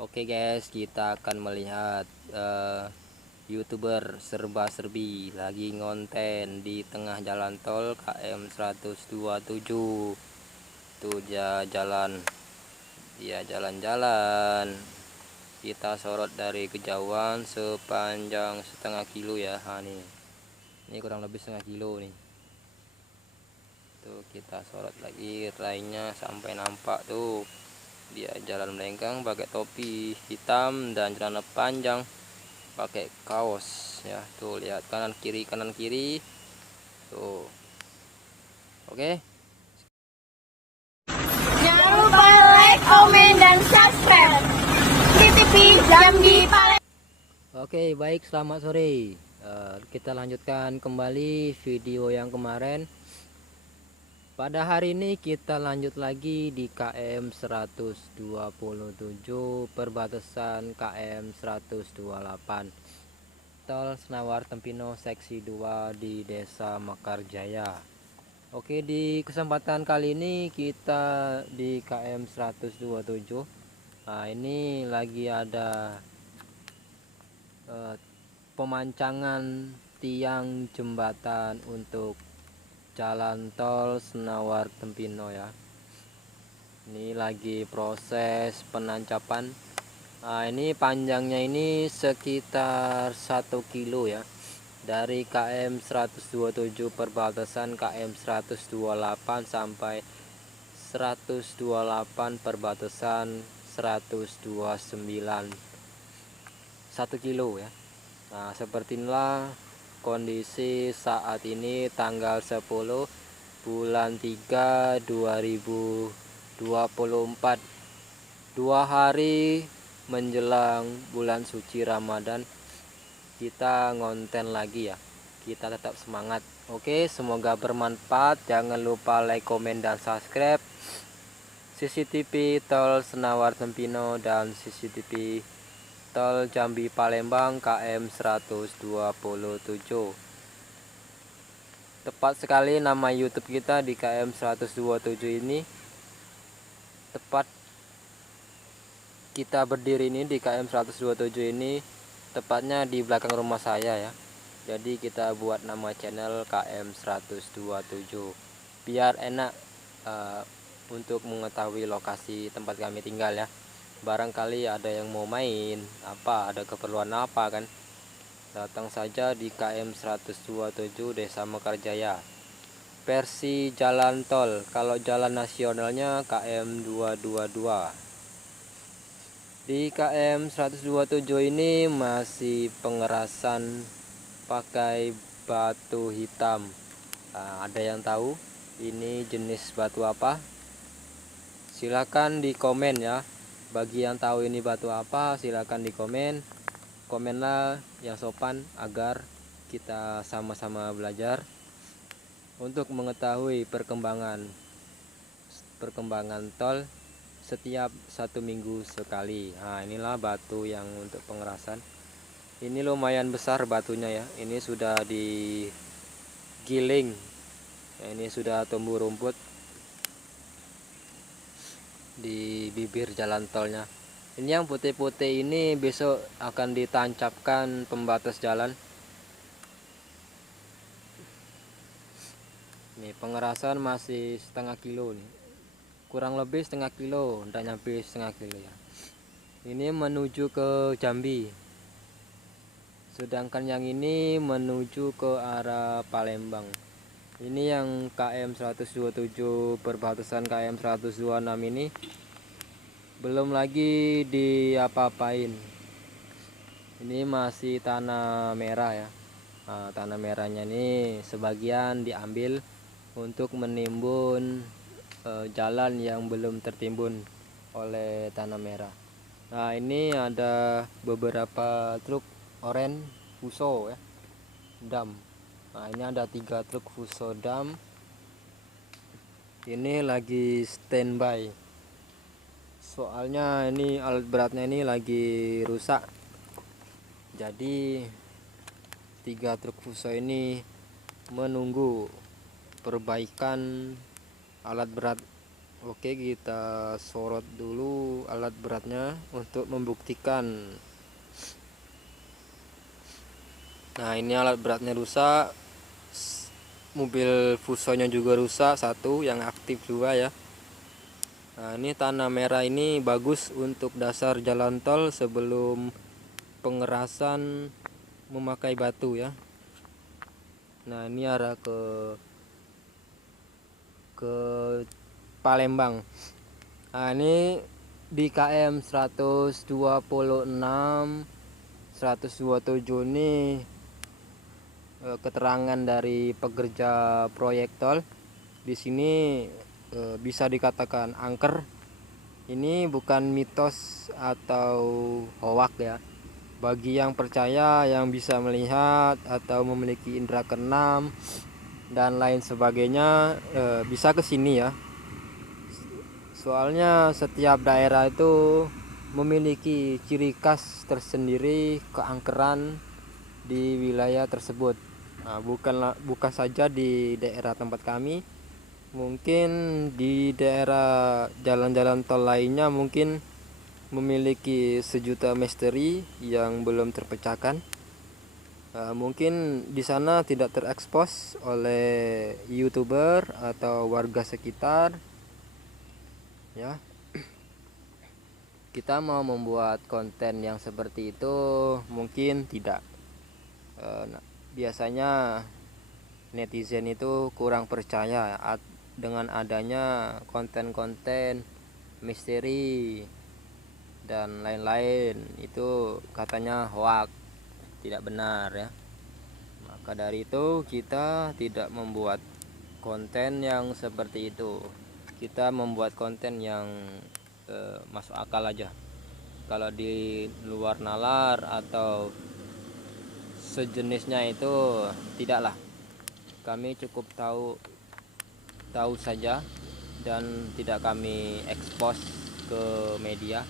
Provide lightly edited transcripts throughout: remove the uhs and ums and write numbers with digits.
Oke guys, kita akan melihat YouTuber serba-serbi lagi ngonten di tengah jalan tol KM 127. Tuh dia jalan, jalan-jalan. Kita sorot dari kejauhan sepanjang setengah kilo ya. Ini kurang lebih setengah kilo nih. Tuh kita sorot lagi lainnya sampai nampak tuh. Dia jalan melenggang pakai topi hitam dan celana panjang, pakai kaos ya. Tuh lihat kanan kiri tuh. Oke. Jangan lupa like, komen, dan subscribe TTP Jambi Palembang. Oke, baik, selamat sore. Kita lanjutkan kembali video yang kemarin. Pada hari ini kita lanjut lagi di KM 127 perbatasan KM 128 Tol Senawar Tempino seksi 2 di Desa Mekarjaya. Oke, di kesempatan kali ini kita di KM 127. Nah, ini lagi ada pemancangan tiang jembatan untuk jalan tol Senawar Tempino ya. Ini lagi proses penancapan. Nah, ini panjangnya ini sekitar 1 kilo ya. Dari KM 127 perbatasan KM 128 sampai 128 perbatasan 129, 1 kilo ya. Nah, seperti inilah kondisi saat ini tanggal 10 bulan 3 2024, 2 hari menjelang bulan suci Ramadan. Kita ngonten lagi ya, kita tetap semangat. Oke, semoga bermanfaat. Jangan lupa like, komen, dan subscribe CCTV Tol Senawar Tempino dan CCTV Tol Jambi Palembang KM 127. Tepat sekali nama YouTube kita di KM 127 ini. Tepat kita berdiri ini di KM 127 ini, tepatnya di belakang rumah saya ya. Jadi kita buat nama channel KM 127 biar enak untuk mengetahui lokasi tempat kami tinggal ya. Barangkali ada yang mau main ada keperluan apa kan, datang saja di KM 127 Desa Mekarjaya. Versi jalan tol, kalau jalan nasionalnya KM 222. Di KM 127 ini masih pengerasan pakai batu hitam. Nah, ada yang tahu ini jenis batu apa? Silakan di komen ya. Bagi yang tahu ini batu apa, silakan di komen. Komenlah yang sopan agar kita sama-sama belajar untuk mengetahui perkembangan tol setiap 1 minggu sekali. Nah, inilah batu yang untuk pengerasan. Ini lumayan besar batunya ya. Ini sudah digiling. Ini sudah tumbuh rumput di bibir jalan tolnya. Ini yang putih-putih ini besok akan ditancapkan pembatas jalan. Nih, pengerasan masih setengah kilo nih. Kurang lebih setengah kilo, tidak nyampe setengah kilo ya. Ini menuju ke Jambi. Sedangkan yang ini menuju ke arah Palembang. Ini yang KM 127 perbatasan KM 126 ini belum lagi diapa-apain. Ini masih tanah merah ya. Nah, tanah merahnya ini sebagian diambil untuk menimbun jalan yang belum tertimbun oleh tanah merah. Nah, ini ada beberapa truk oren Fuso ya, dam. Nah, ini ada 3 truk Fuso dam. Ini lagi standby. Soalnya ini alat beratnya ini lagi rusak. Jadi 3 truk Fuso ini menunggu perbaikan alat berat Oke, kita sorot dulu alat beratnya untuk membuktikan. Nah, ini alat beratnya rusak, mobil fusonya juga rusak satu, yang aktif juga ya. Nah, ini tanah merah ini bagus untuk dasar jalan tol sebelum pengerasan memakai batu ya. Nah, ini arah ke Palembang. Nah, ini di KM 126 127 ini keterangan dari pekerja proyek tol. Di sini bisa dikatakan angker. Ini bukan mitos atau hoak ya. Bagi yang percaya, yang bisa melihat atau memiliki indera keenam dan lain sebagainya, bisa ke sini ya. Soalnya setiap daerah itu memiliki ciri khas tersendiri keangkeran di wilayah tersebut. Nah, bukan saja di daerah tempat kami, mungkin di daerah jalan-jalan tol lainnya mungkin memiliki sejuta misteri yang belum terpecahkan. Mungkin di sana tidak terekspos oleh YouTuber atau warga sekitar ya. Kita mau membuat konten yang seperti itu mungkin tidak. Biasanya netizen itu kurang percaya dengan adanya konten-konten misteri dan lain-lain, itu katanya hoax, tidak benar ya. Maka dari itu kita tidak membuat konten yang seperti itu. Kita membuat konten yang masuk akal aja. Kalau di luar nalar atau sejenisnya itu tidaklah. Kami cukup tahu saja dan tidak kami ekspos ke media.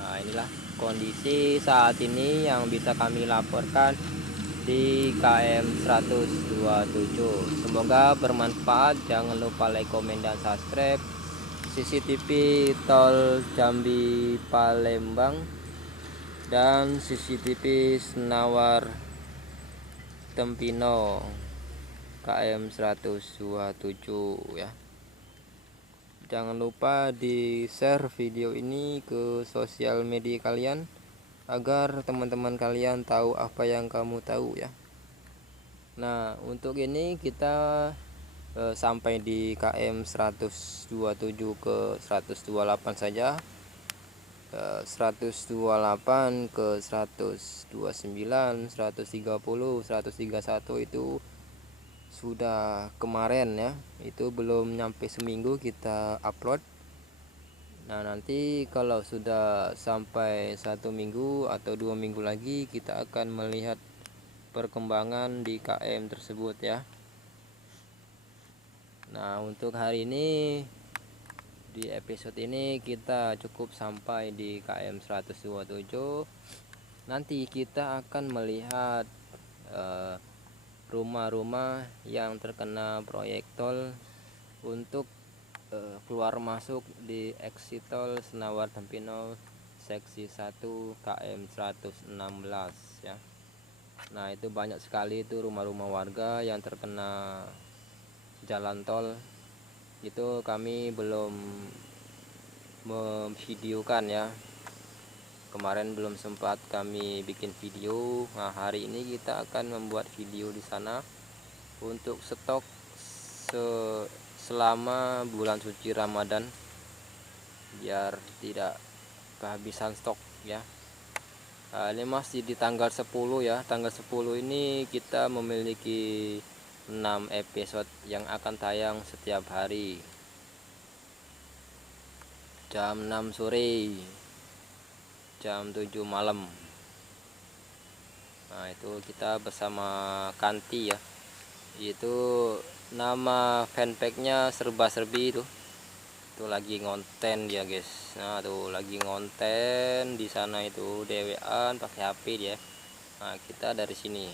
Nah, inilah kondisi saat ini yang bisa kami laporkan di KM 127. Semoga bermanfaat. Jangan lupa like, komen, dan subscribe. CCTV tol Jambi Palembang dan CCTV Senawar Tempino KM 127 ya. Jangan lupa di share video ini ke sosial media kalian agar teman-teman kalian tahu apa yang kamu tahu ya. Nah, untuk ini kita sampai di KM 127 ke 128 saja. 128 ke 129, 130, 131 itu sudah kemarin ya. Itu belum nyampe seminggu kita upload. Nah, nanti kalau sudah sampai 1 minggu atau 2 minggu lagi, kita akan melihat perkembangan di KM tersebut ya. Nah, untuk hari ini di episode ini kita cukup sampai di KM 127. Nanti kita akan melihat rumah-rumah yang terkena proyek tol untuk keluar masuk di exit tol Senawar Tempino seksi 1 KM 116 ya. Nah, itu banyak sekali itu rumah-rumah warga yang terkena jalan tol. Itu kami belum memvideokan ya. Kemarin belum sempat kami bikin video. Nah, hari ini kita akan membuat video di sana untuk stok selama bulan suci Ramadan biar tidak kehabisan stok ya. Nah, ini masih di tanggal 10 ya. Tanggal 10 ini kita memiliki 6 episode yang akan tayang setiap hari jam 6 sore, jam 7 malam. Nah, itu kita bersama Kanti ya. Itu nama fanpage-nya serba-serbi itu. Itu lagi ngonten dia, guys. Nah, tuh lagi ngonten di sana itu dewean pakai HP dia. Nah, kita dari sini.